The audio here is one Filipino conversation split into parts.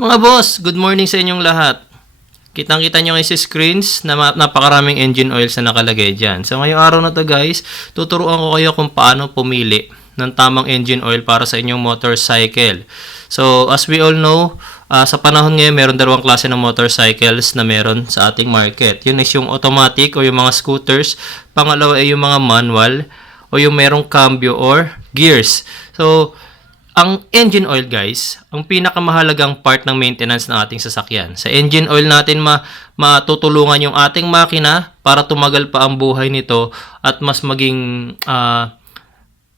Mga boss, good morning sa inyong lahat. Kitang-kita nyo ngayon sa screens na napakaraming engine oils na nakalagay dyan. So ngayong araw na to guys, tuturuan ko kayo kung paano pumili ng tamang engine oil para sa inyong motorcycle. So as we all know, sa panahon ngayon meron dalawang klase ng motorcycles na meron sa ating market. Yun is yung automatic o yung mga scooters. Pangalawa ay yung mga manual o yung merong cambio or gears. So ang engine oil guys, ang pinakamahalagang part ng maintenance ng ating sasakyan. Sa engine oil natin matutulungan yung ating makina para tumagal pa ang buhay nito at mas maging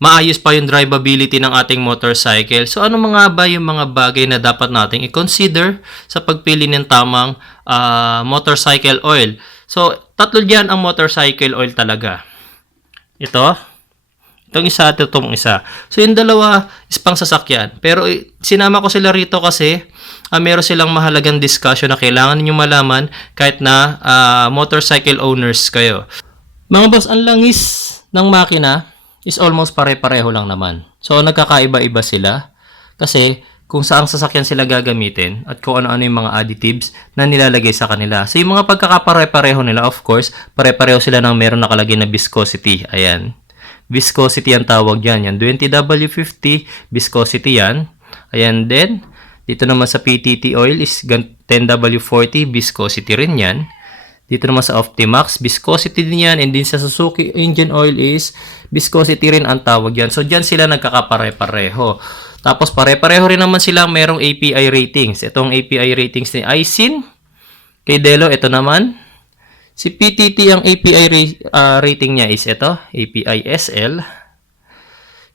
maayos pa yung drivability ng ating motorcycle. So ano mga ba yung mga bagay na dapat nating i-consider sa pagpili ng tamang motorcycle oil? So tatlo diyan ang motorcycle oil talaga. Itong isa at itong isa. So, yung dalawa is pang sasakyan. Pero, sinama ko sila rito kasi meron silang mahalagang discussion na kailangan ninyong malaman kahit na motorcycle owners kayo. Mga boss, ang langis ng makina is almost pare-pareho lang naman. So, nagkakaiba-iba sila kasi kung saang sasakyan sila gagamitin at kung ano-ano yung mga additives na nilalagay sa kanila. So, yung mga pagkakapare-pareho nila, of course, pare-pareho sila ng meron nakalagay na viscosity. Ayan. Viscosity ang tawag dyan. Yan, 20W50, viscosity yan. Ayan din. Dito naman sa PTT oil is 10W40, viscosity rin yan. Dito naman sa Optimax, viscosity din yan. And din sa Suzuki engine oil is viscosity rin ang tawag yan. So, dyan sila nagkakapare-pareho. Tapos, pare-pareho rin naman sila merong API ratings. Itong API ratings ni Aisin. Kay Delo, ito naman. Si PTT, ang API rating niya is ito, API SL.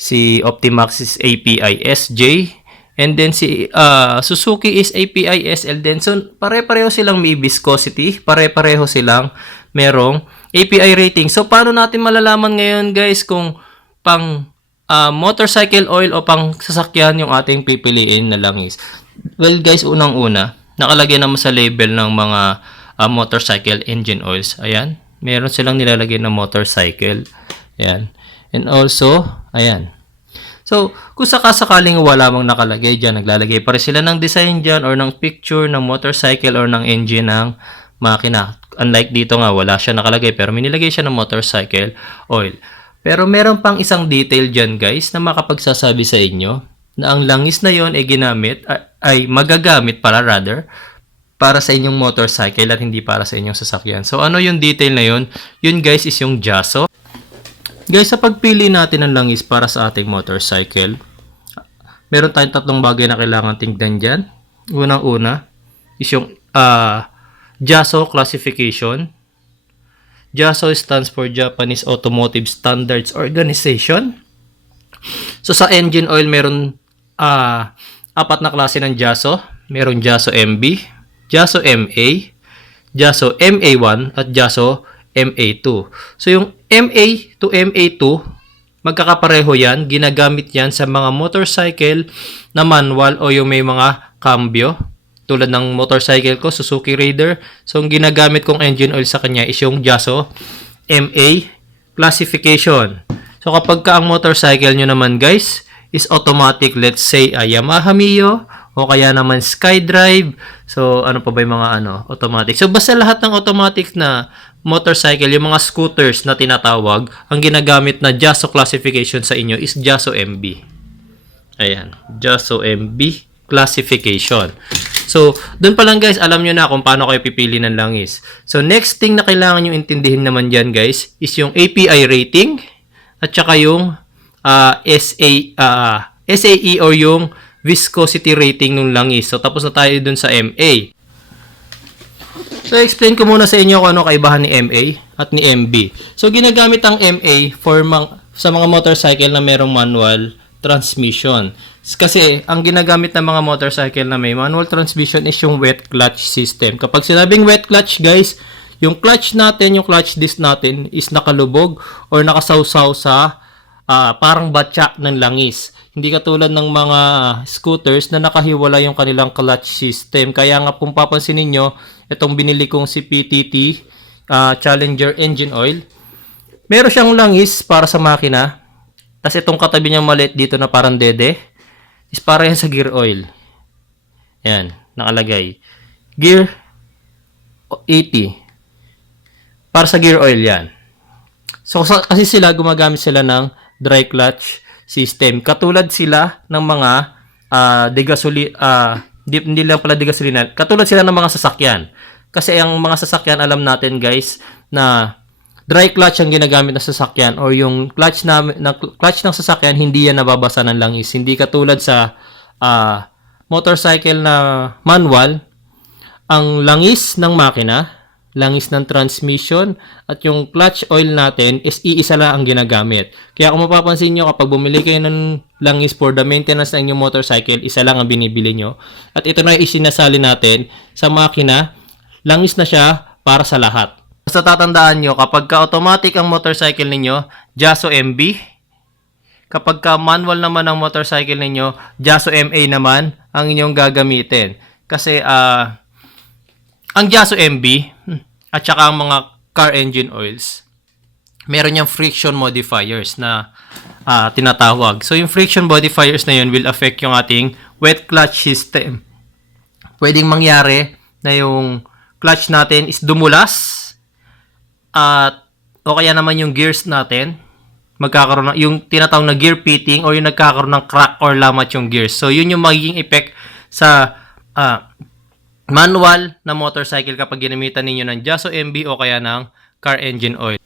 Si Optimax is API SJ. And then si Suzuki is API SL din. So, pare-pareho silang may viscosity. Pare-pareho silang merong API rating. So, paano natin malalaman ngayon guys kung pang motorcycle oil o pang sasakyan yung ating pipiliin na langis? Well guys, unang-una, nakalagay naman sa label ng mga motorcycle engine oils. Ayan. Meron silang nilalagay na motorcycle. Ayan. And also, ayan. So, kung sakasakaling wala mong nakalagay dyan, naglalagay pa rin sila ng design dyan or ng picture ng motorcycle or ng engine ng makina. Unlike dito nga, wala siya nakalagay pero may nilagay siya ng motorcycle oil. Pero meron pang isang detail dyan guys na makapagsasabi sa inyo na ang langis na yon ay ginamit, ay magagamit para sa inyong motorcycle at hindi para sa inyong sasakyan. So, ano yung detail na yun? Yun guys is yung JASO. Guys, sa pagpili natin ng langis para sa ating motorcycle, meron tayong tatlong bagay na kailangan tingnan dyan. Unang-una is yung JASO classification. JASO stands for Japanese Automotive Standards Organization. So, sa engine oil, meron apat na klase ng JASO. Meron JASO MB, JASO MA, JASO MA1 at JASO MA2. So yung MA to MA2, magkakapareho yan. Ginagamit yan sa mga motorcycle na manual o yung may mga cambio. Tulad ng motorcycle ko, Suzuki Raider. So ang ginagamit kong engine oil sa kanya is yung JASO MA classification. So kapag ka ang motorcycle nyo naman guys is automatic, let's say Yamaha Mio, o kaya naman SkyDrive. So, ano pa ba yung mga automatic? So, basta lahat ng automatic na motorcycle, yung mga scooters na tinatawag, ang ginagamit na JASO classification sa inyo is JASO MB. Ayan. JASO MB classification. So, dun pa lang guys, alam nyo na kung paano kayo pipili ng langis. So, next thing na kailangan nyo intindihin naman dyan guys, is yung API rating at saka yung SAE or yung viscosity rating ng langis. So, tapos na tayo dun sa MA. So, explain ko muna sa inyo kung ano kaibahan ni MA at ni MB. So, ginagamit ang MA sa mga motorcycle na merong manual transmission. Kasi, ang ginagamit ng mga motorcycle na may manual transmission is yung wet clutch system. Kapag sinabing wet clutch, guys, yung clutch natin, yung clutch disc natin is nakalubog or nakasawsaw sa parang batya ng langis. Hindi katulad ng mga scooters na nakahiwala yung kanilang clutch system. Kaya nga kung papansinin nyo, itong binili kong si PTT Challenger Engine Oil, meron siyang langis para sa makina. Tapos itong katabi niyang maliit dito na parang dede, is para yan sa gear oil. Yan, nakalagay. Gear 80. Para sa gear oil yan. So, kasi sila, gumagamit sila ng dry clutch system. Katulad sila ng mga hindi lang pala degasolina. Katulad sila ng mga sasakyan. Kasi ang mga sasakyan, alam natin guys, na dry clutch ang ginagamit ng sasakyan or yung clutch ng sasakyan, hindi yan nababasa ng langis. Hindi katulad sa motorcycle na manual, ang langis ng makina, langis ng transmission, at yung clutch oil natin is iisa lang ang ginagamit. Kaya kung mapapansin nyo, kapag bumili kayo ng langis for the maintenance ng inyong motorcycle, isa lang ang binibili nyo. At ito na isinasali natin sa makina, langis na siya para sa lahat. Basta tatandaan nyo, kapag ka-automatic ang motorcycle ninyo, Jaso MB. Kapag ka-manual naman ang motorcycle ninyo, Jaso MA naman ang inyong gagamitin. Kasi, ang Jaso MB at saka ang mga car engine oils, meron yung friction modifiers na tinatawag. So, yung friction modifiers na yun will affect yung ating wet clutch system. Pwedeng mangyari na yung clutch natin is dumulas at o kaya naman yung gears natin magkakaroon ng yung tinatawag na gear pitting o yung nagkakaroon ng crack or lamat yung gears. So, yun yung magiging effect sa manual na motorcycle kapag ginamitan ninyo ng Jaso MB o kaya ng car engine oil.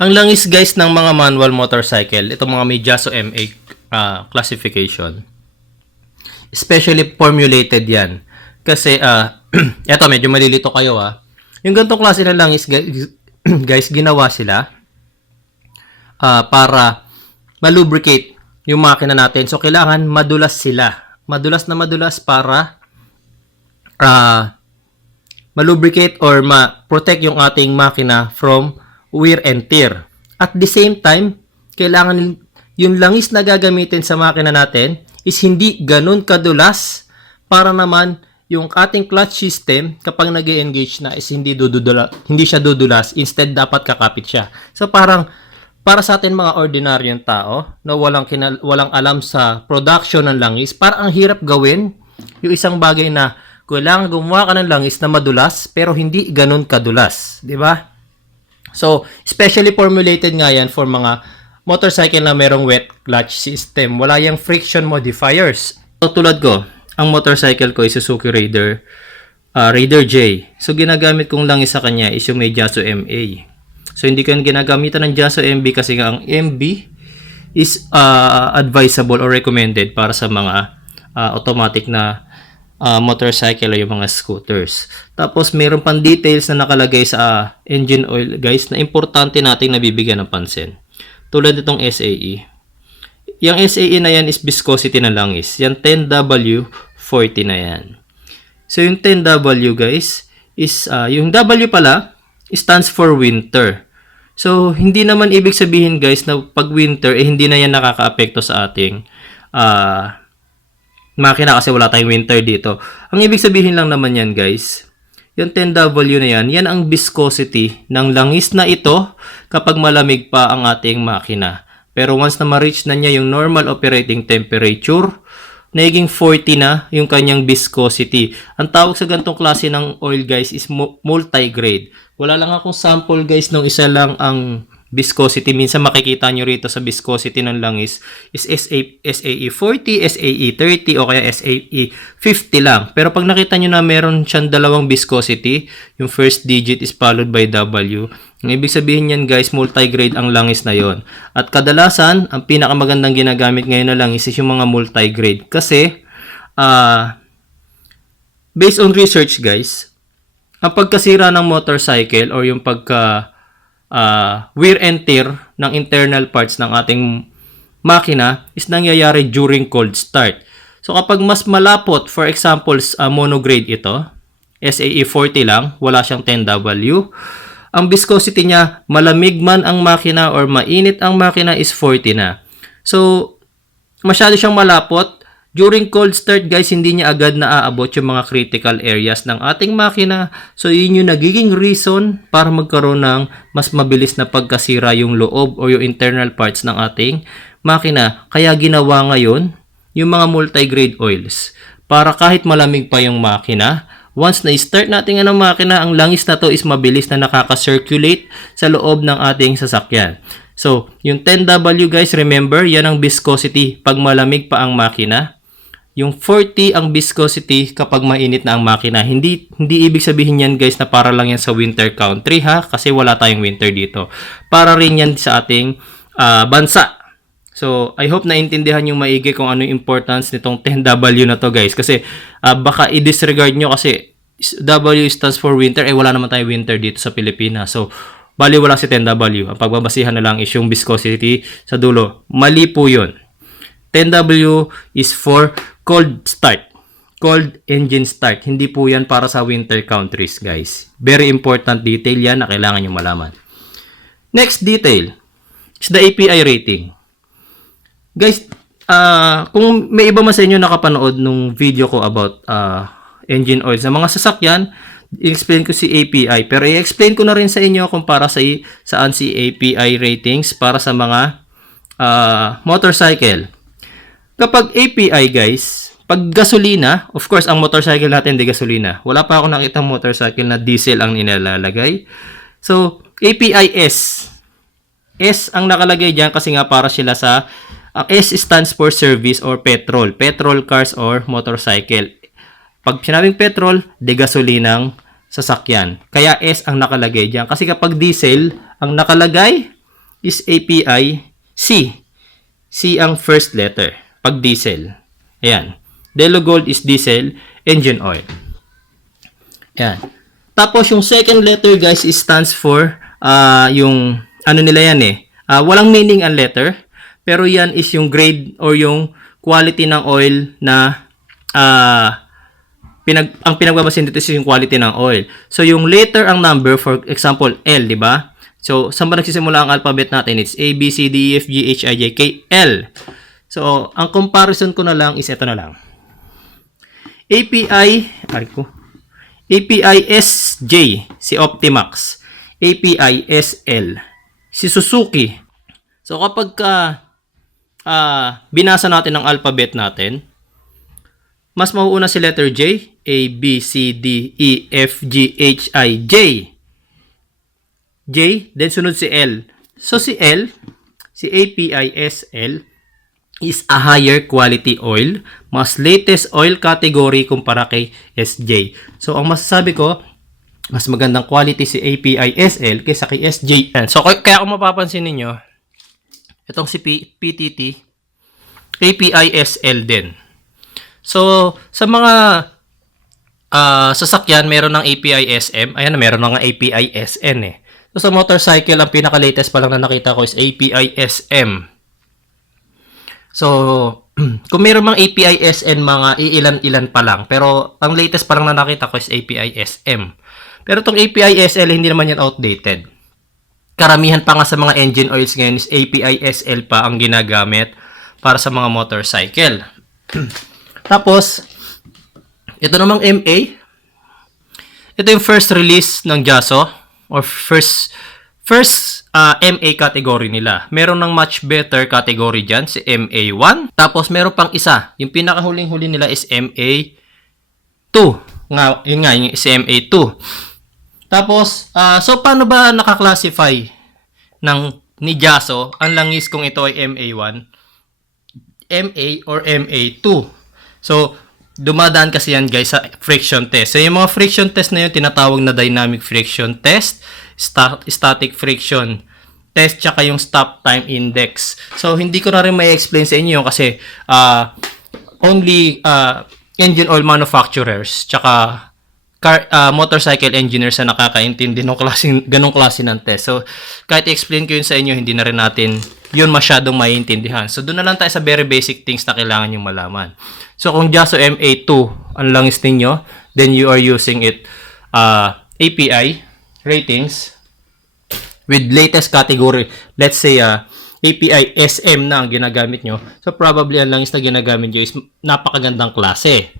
Ang langis guys ng mga manual motorcycle, itong mga may Jaso MA classification, especially formulated yan. Kasi, eto medyo malilito kayo yung ganitong klase ng langis guys, ginawa sila para malubricate yung makina natin. So, kailangan madulas sila. Madulas na madulas para malubricate or ma-protect yung ating makina from wear and tear. At the same time, kailangan yung langis na gagamitin sa makina natin is hindi ganun kadulas para naman yung ating clutch system kapag nag-engage na is hindi siya dudulas, instead dapat kakapit siya. So parang para sa atin mga ordinaryong tao na walang alam sa production ng langis, parang ang hirap gawin yung isang bagay na kailangan gumawa ka ng langis na madulas pero hindi ganun kadulas, di ba? So, especially formulated nga yan for mga motorcycle na merong wet clutch system. Wala yung friction modifiers. So, tulad ko, ang motorcycle ko is Suzuki Raider, Raider J. So, ginagamit kong langis sa kanya is yung may Jaso MA. So, hindi ko yung ginagamitan ng Jaso MB kasi nga ang MB is advisable or recommended para sa mga automatic na motorcycle o yung mga scooters. Tapos, mayroon pang details na nakalagay sa engine oil, guys, na importante nating nabibigyan ng pansin. Tulad itong SAE. Yung SAE na yan is viscosity ng langis. Yan 10W40 na yan. So, yung 10W, guys, is, yung W pala, stands for winter. So, hindi naman ibig sabihin, guys, na pag winter, hindi na yan nakaka-apekto sa ating makina kasi wala tayong winter dito. Ang ibig sabihin lang naman yan guys, yung 10W na yan, yan ang viscosity ng langis na ito kapag malamig pa ang ating makina. Pero once na ma-reach na niya yung normal operating temperature, naging 40 na yung kanyang viscosity. Ang tawag sa ganitong klase ng oil guys is multi-grade. Wala lang akong sample guys nung isa lang ang viscosity. Minsan makikita nyo rito sa viscosity ng langis is SAE 40, SAE 30 o kaya SAE 50 lang. Pero pag nakita nyo na meron siyang dalawang viscosity, yung first digit is followed by W. Ang ibig sabihin yan guys, multi-grade ang langis na yon. At kadalasan, ang pinakamagandang ginagamit ngayon na langis is yung mga multi-grade. Kasi, based on research guys, ang pagkasira ng motorcycle or yung wear and tear ng internal parts ng ating makina is nangyayari during cold start. So kapag mas malapot, for example, monograde ito, SAE 40 lang, wala siyang 10W, ang viscosity niya, malamig man ang makina or mainit ang makina is 40 na. So, masyado siyang malapot. During cold start guys, hindi niya agad na aabot yung mga critical areas ng ating makina. So, yun yung nagiging reason para magkaroon ng mas mabilis na pagkasira yung loob o yung internal parts ng ating makina. Kaya ginawa ngayon yung mga multi-grade oils para kahit malamig pa yung makina, once na-start natin ang makina, ang langis na to is mabilis na nakaka-circulate sa loob ng ating sasakyan. So, yung 10W guys, remember, yan ang viscosity pag malamig pa ang makina. Yung 40 ang viscosity kapag mainit na ang makina. Hindi ibig sabihin yan guys na para lang yan sa winter country ha, kasi wala tayong winter dito. Para rin yan sa ating bansa. So, I hope naintindihan yung maigi kung ano yung importance nitong 10W na to guys. Kasi baka i-disregard nyo kasi W stands for winter. Wala naman tayong winter dito sa Pilipinas. So, bali wala si 10W. Ang pagbabasihan na lang is yung viscosity sa dulo. Mali po yun. 10W is for cold start. Cold engine start. Hindi po yan para sa winter countries guys. Very important detail yan na kailangan nyo malaman. Next detail is the API rating. Guys, kung may iba man sa inyo nakapanood nung video ko about engine oil sa mga sasakyan, i-explain ko si API. Pero i-explain ko na rin sa inyo kung para saan si API ratings para sa mga motorcycle. Kapag API guys, pag gasolina, of course ang motorcycle natin di gasolina. Wala pa ako nakitang motorcycle na diesel ang nilalagay. So, API S. S ang nakalagay dyan kasi nga para sila sa ang S stands for service or petrol. Petrol cars or motorcycle. Pag sinabing petrol, de gasolinang sasakyan. Kaya S ang nakalagay dyan. Kasi kapag diesel, ang nakalagay is API C. C ang first letter. Pag diesel. Ayan. Delo Gold is diesel engine oil. Ayan. Tapos yung second letter guys is stands for yung ano nila yan walang meaning ang letter. Pero yan is yung grade or yung quality ng oil na ang pinagbabasin dito is yung quality ng oil. So, yung letter ang number, for example, L, di ba? So, saan ba nagsisimula ang alphabet natin? It's A, B, C, D, E, F, G, H, I, J, K, L. So, ang comparison ko na lang is ito na lang. API SJ, si Optimax. API SL, si Suzuki. So, kapag binasa natin ang alphabet natin, mas mauuna si letter J, A, B, C, D, E, F, G, H, I, J. J, then sunod si L. So, si L, si API SL, is a higher quality oil, mas latest oil category kumpara kay SJ. So, ang masasabi ko, mas magandang quality si API SL kaysa kay SJ. So, kaya kung mapapansin ninyo, itong si PTT, API SL din. So, sa mga sasakyan, meron ng API SM. Ayan, meron ng API SN So, sa motorcycle, ang pinaka-latest pa lang na nakita ko is API SM. So, kung meron mang API SN, mga iilan-ilan pa lang. Pero, ang latest pa lang na nakita ko is API SM. Pero itong API SL, hindi naman yan outdated. Karamihan pa nga sa mga engine oils ngayon is API SL pa ang ginagamit para sa mga motorcycle. Tapos, ito namang MA. Ito yung first release ng Jaso or first MA category nila. Meron ng much better category dyan, si MA1. Tapos, meron pang isa. Yung pinakahuling-huli nila is MA2. Yun nga, yung MA2. Tapos, so paano ba nakaklasify ni Jaso ang langis kung ito ay MA1, MA, or MA2? So, dumadaan kasi yan guys sa friction test. So, yung mga friction test na yun, tinatawag na dynamic friction test, static friction test, tsaka yung stop time index. So, hindi ko na rin may explain sa inyo kasi only engine oil manufacturers tsaka motorcycle engineers na nakakaintindi ng ganong klase ng test. So, kahit i-explain ko yun sa inyo, hindi na rin natin yun masyadong maiintindihan. So, doon na lang tayo sa very basic things na kailangan yung malaman. So, kung Jaso MA2 ang langis ninyo, then you are using it API ratings with latest category. Let's say, API SM na ang ginagamit nyo. So, probably ang langis na ginagamit nyo is napakagandang klase.